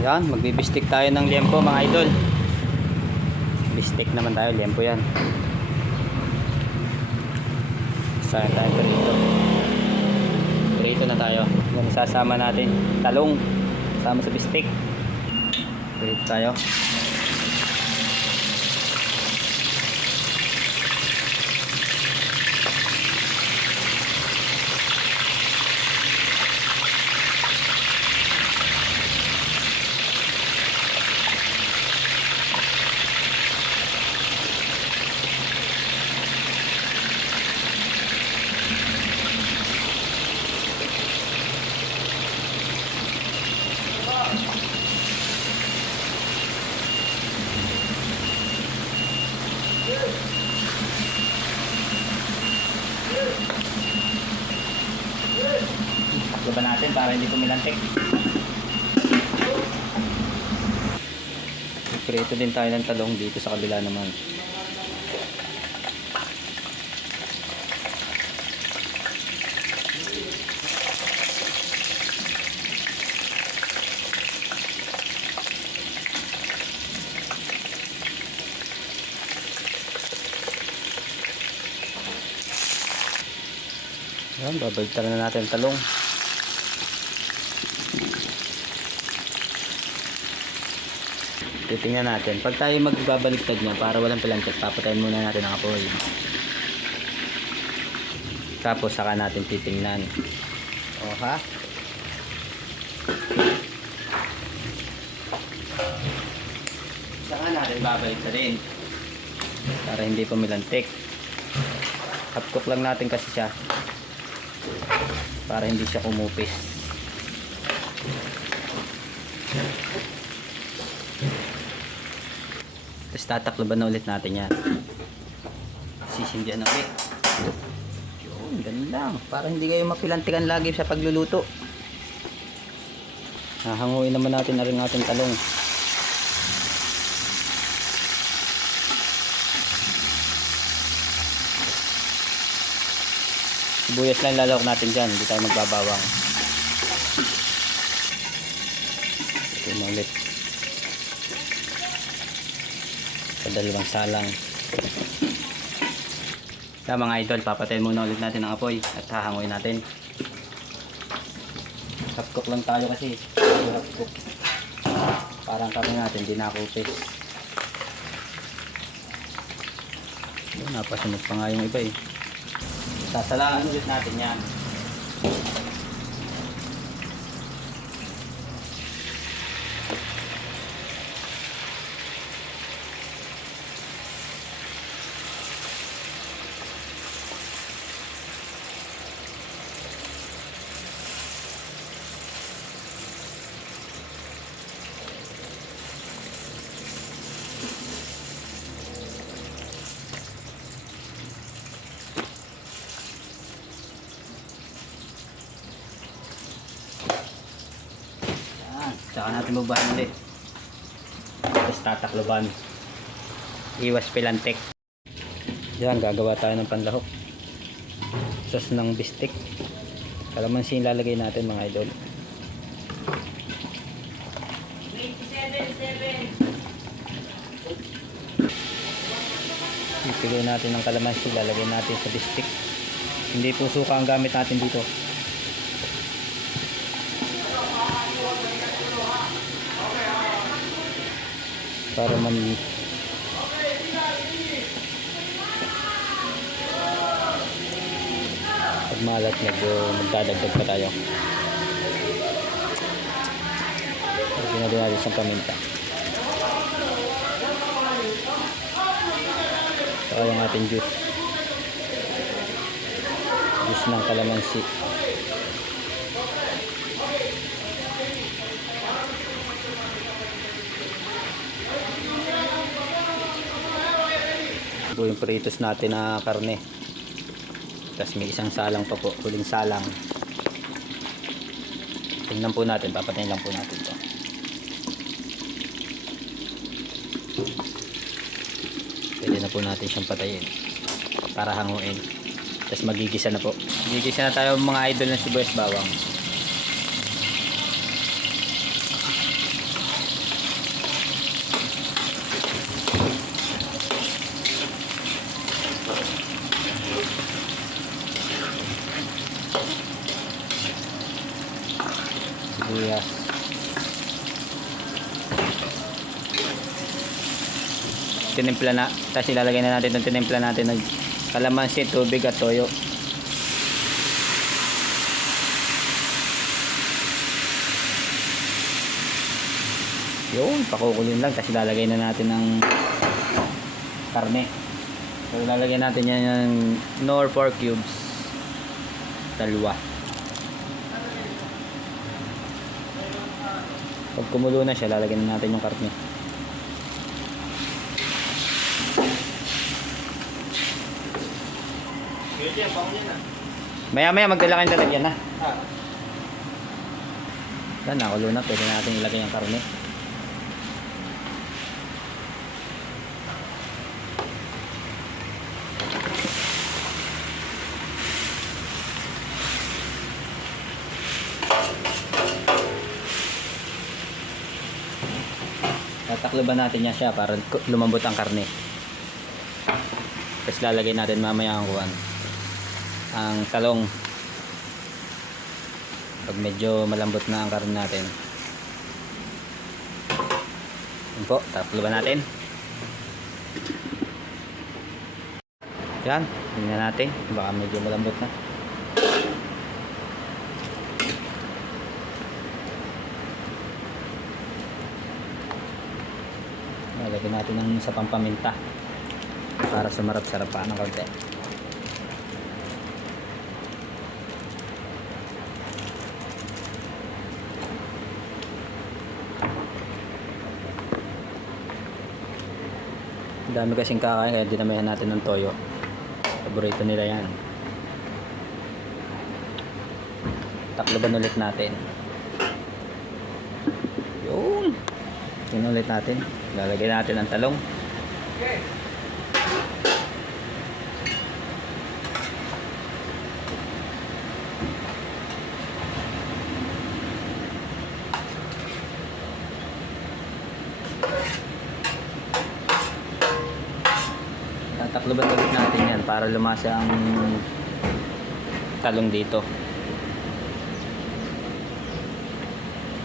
Yan, magbibistik tayo ng liempo mga idol. Bistik naman tayo, liempo yan. Saan tayo prito? Prito na tayo. Yan, isasama natin talong sama sa bistik. Prito tayo. Taklo ba natin para hindi pumilantik? Prito din tayo ng talong dito sa kabila naman. Yan, babaliktad na natin ang talong. Titingnan natin. Pag tayo magbabaliktad niya para walang pilantik, papatayin muna natin ang apoy. Tapos saka natin titingnan. O ha? Saka natin babaliktadin para hindi pumilantik. Half-cook lang natin kasi siya para hindi siya kumupis. Tapos tatakloban na ulit natin yan. Sisindihan na ulit. Yun, ganun lang. Para hindi kayo mapilantikan lagi sa pagluluto. Hahanguin naman natin na rin ating talong. Sibuyas lang lalawak natin dyan. Hindi tayo magbabawang. Ito na ulit. Dalawang salang. Kaya mga idol, papatayin muna ulit natin ang apoy at hahanguin natin. Half-cook lang tayo kasi. Half-cook. Parang kami natin, di nakupis. Napasunod pa nga yung iba eh. Sasalaan ulit natin yan. Saka natin babahan ulit. Tapos tatakloban. Iwas pilantik. Yan, gagawa tayo ng panlahok. Sauce ng bistik. Kalamansi yung lalagay natin mga idol. 27. Ipigay natin ng kalamansi, lalagay natin sa bistik. Hindi po suka ang gamit natin dito. Para pag malat magdadagdag pa tayo. Lagyan natin sa paminta. Saka yung ating juice ng kalamansi. Ito yung pritos natin na karne. Tapos may isang salang pa po, huling salang. Tingnan po natin, papatayin lang po natin ito. Pwede na po natin siyang patayin para hanguin. Tapos magigisa na po. Magigisa na tayo mga idol ng sibuyas bawang. tinimpla na, tapos ilalagay na natin itong tinimpla natin ng kalamansi, tubig at toyo. Yun, pakukulin lang, tapos ilalagay na natin ng karne. So ilalagay natin yan yung Knorr 4 cubes, dalawa. Pag kumulo na siya, lalagyan na natin yung karne. Maya maya magdala kayong lalagyan na. Yan, nakulo na, pwede natin ilagay yung karne. Tatakloban natin yan siya para lumambot ang karne. Tapos lalagay natin mamaya ang talong. Pag medyo malambot na ang karne natin. Yan po, takloban natin. Yan, tingnan natin. Baka medyo malambot na. Lagyan natin ng isa pang paminta para sumarap-sarap pa ng konti. Dami kasing kakain kaya dinamihan natin ng toyo. Paborito nila yan. Takloban ulit natin. Yun. Yun ulit natin. Lalagyan natin ang talong. Tatakloban ulit natin yan para lumasa ang talong dito.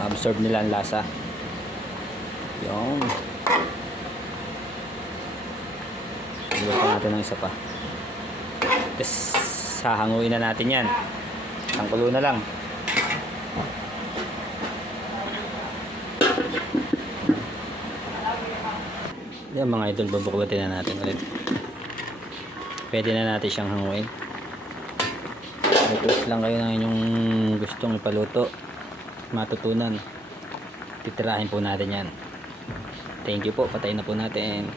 Absorb nila ang lasa. Yung iluto natin ng isa pa. Tapos hahanguin na natin yan. Ang kulo na lang. Yan mga idol, babuklatin na natin ulit. Pwede na natin siyang hanguin. Request lang kayo ng inyong gustong ipaluto, matutunan. Titirahin po natin yan. Thank you po, patayin na po natin.